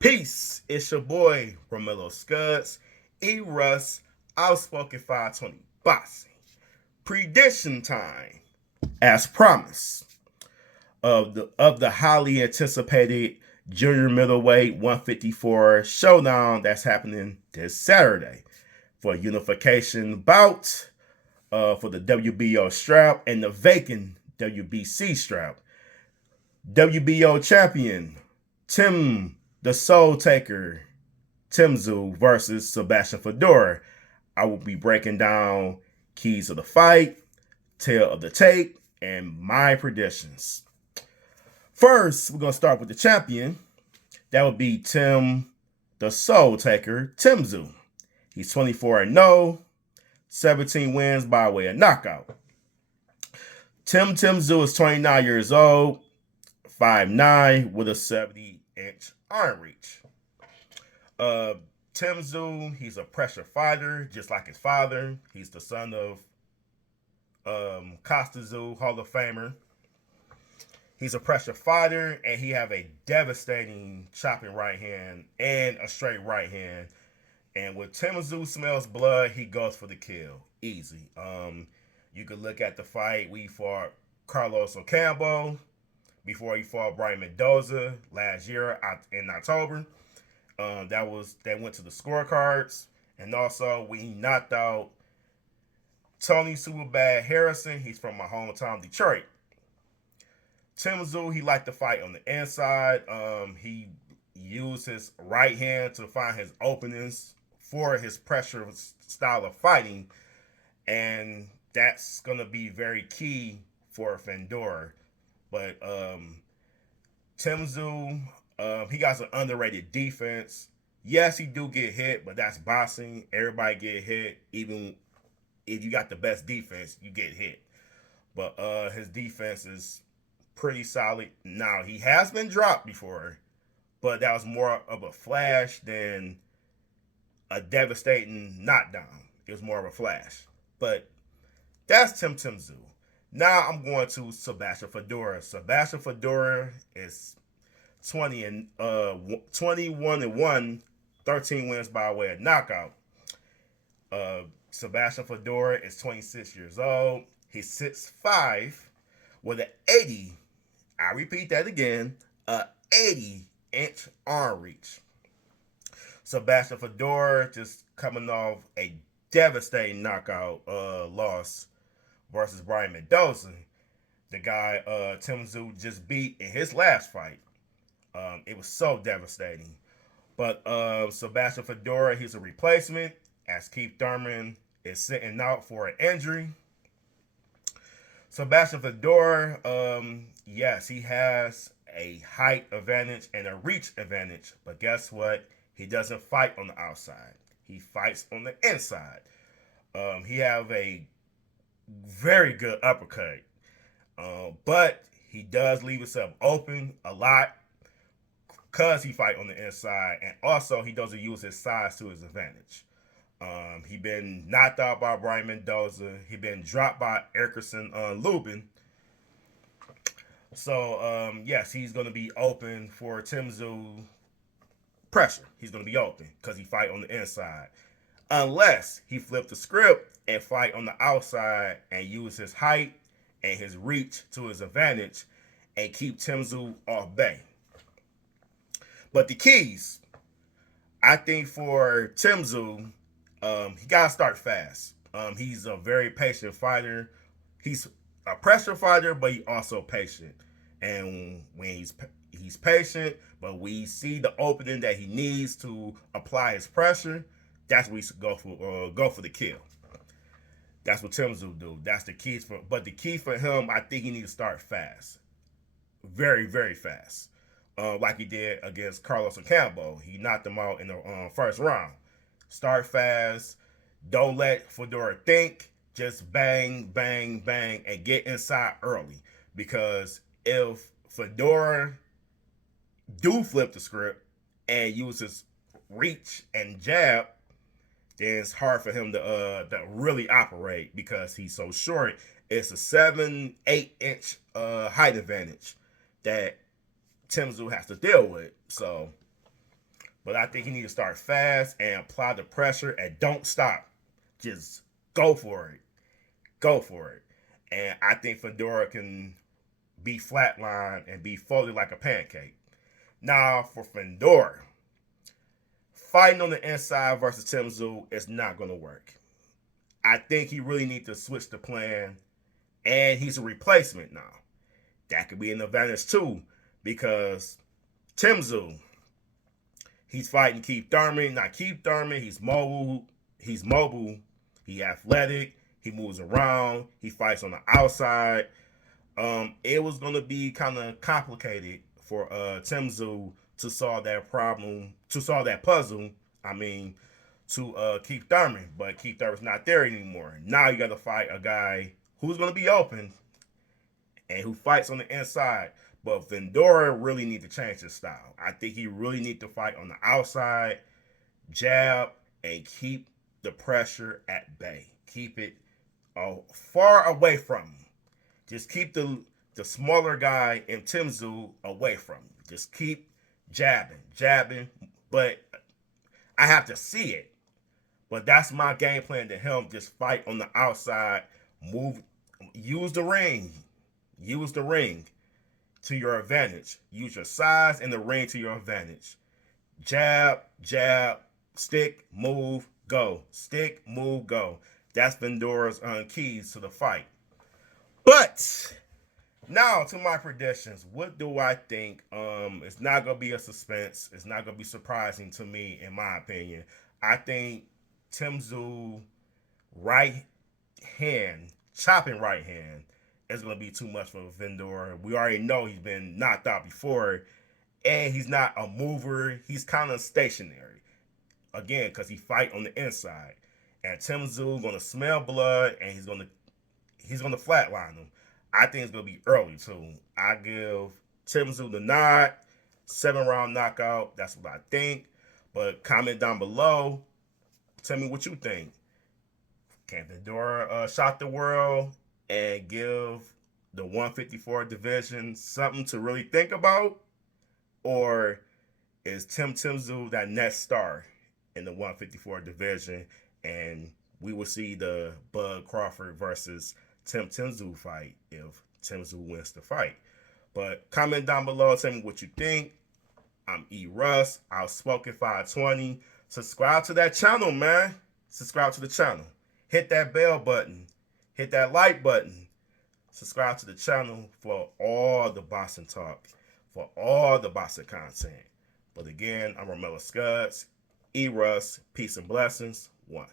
Peace. It's your boy, Romello Scuds, E. Russ, Outspoken 520 Boxing. Prediction time. As promised, of the highly anticipated junior middleweight 154 showdown that's happening this Saturday for unification bout for the WBO strap and the vacant WBC strap. WBO champion Tim the Soul Taker Tszyu versus Sebastian Fundora. I will be breaking down keys of the fight, tail of the tape, and my predictions. First, we're going to start with the champion. That would be Tim the Soul Taker Tszyu. He's 24-0, 17 wins by way of knockout. Tszyu is 29 years old, 5'9", with a 70-inch arm reach. Tszyu, he's a pressure fighter, just like his father. He's the son of Tszyu, Hall of Famer. He's a pressure fighter, and he have a devastating chopping right hand and a straight right hand. And when Tszyu smells blood, he goes for the kill. Easy. You could look at the fight. We fought Carlos Ocampo before he fought Brian Mendoza last year in October. That went to the scorecards. And also, we knocked out Tony Superbad Harrison. He's from my hometown, Detroit. Tszyu, he liked to fight on the inside. He used his right hand to find his openings for his pressure style of fighting. And that's going to be very key for Fundora. But Tszyu, he got an underrated defense. Yes, he do get hit, but that's boxing. Everybody get hit. Even if you got the best defense, you get hit. But his defense is pretty solid. Now, he has been dropped before, but that was more of a flash than a devastating knockdown. It was more of a flash. But that's Tszyu. Now I'm going to Sebastian Fundora. Sebastian Fundora is 21-1, 13 wins by way of knockout. Sebastian Fundora is 26 years old. He's 6'5", with an 80. I repeat that again, a 80-inch arm reach. Sebastian Fundora just coming off a devastating knockout loss versus Brian Mendoza, the guy Tszyu just beat in his last fight. It was so devastating. But Sebastian Fundora, he's a replacement, as Keith Thurman is sitting out for an injury. Sebastian Fundora, yes, he has a height advantage and a reach advantage. But guess what? He doesn't fight on the outside. He fights on the inside. He have a very good uppercut. But he does leave himself open a lot because he fight on the inside. And also, he doesn't use his size to his advantage. He been knocked out by Brian Mendoza. He been dropped by Erkerson Lubin. So, yes, he's going to be open for Tszyu pressure. He's going to be open because he fight on the inside. Unless he flip the script and fight on the outside and use his height and his reach to his advantage and keep Tszyu off bay. But the keys, I think for Tszyu, he got to start fast. He's a very patient fighter. He's a pressure fighter, but he also patient. And when he's patient, but we see the opening that he needs to apply his pressure, that's what we should go for the kill. That's what Tszyu do. That's the keys for. But the key for him, I think he needs to start fast, very, very fast, like he did against Carlos Ocampo. He knocked him out in the first round. Start fast. Don't let Fundora think. Just bang, bang, bang, and get inside early. Because if Fundora do flip the script and use his reach and jab, then it's hard for him to really operate because he's so short. It's a 7-8 inch height advantage that Tszyu has to deal with. So But I think he needs to start fast and apply the pressure and don't stop. Just go for it. Go for it. And I think Fundora can be flatlined and be folded like a pancake. Now, for Fundora, fighting on the inside versus Tszyu is not going to work. I think he really needs to switch the plan, and he's a replacement now. That could be an advantage too, because Tszyu, he's fighting Keith Thurman. Not Keith Thurman, he's mobile. He athletic. He moves around. He fights on the outside. It was going to be kind of complicated for Tszyu to solve that problem, to solve that puzzle. To Keith Thurman, but Keith Thurman's not there anymore. Now you got to fight a guy who's going to be open and who fights on the inside. But Fundora really need to change his style. I think he really need to fight on the outside, jab, and keep the pressure at bay. Keep it far away from him. Just keep the smaller guy in Tszyu away from him. Just keep jabbing. But I have to see it. But that's my game plan to him. Just fight on the outside. Use the ring to your advantage. Use your size and the ring to your advantage. Jab, stick, move, go. Stick, move, go. That's Fundora's keys to the fight. But now to my predictions. What do I think? It's not going to be a suspense. It's not going to be surprising to me, in my opinion. I think Tszyu chopping right hand is going to be too much for Fundora. We already know he's been knocked out before, and he's not a mover. He's kind of stationary, again, because he fight on the inside. And Tszyu going to smell blood, and he's going to flatline him. I think it's going to be early, too. I give Tszyu the nod, 7-round knockout. That's what I think. But comment down below. Tell me what you think. Can Fundora shock the world and give the 154 division something to really think about? Or is Tszyu that next star in the 154 division, and we will see the Bud Crawford versus Tszyu fight if Tszyu wins the fight? But comment down below, tell me what you think. I'm E. Russ, Outspoken 520. Subscribe to that channel, man. Subscribe to the channel. Hit that bell button. Hit that like button. Subscribe to the channel for all the boxing talk, for all the boxing content. But again, I'm Romelo Scuds. E. Russ. Peace and blessings. 1.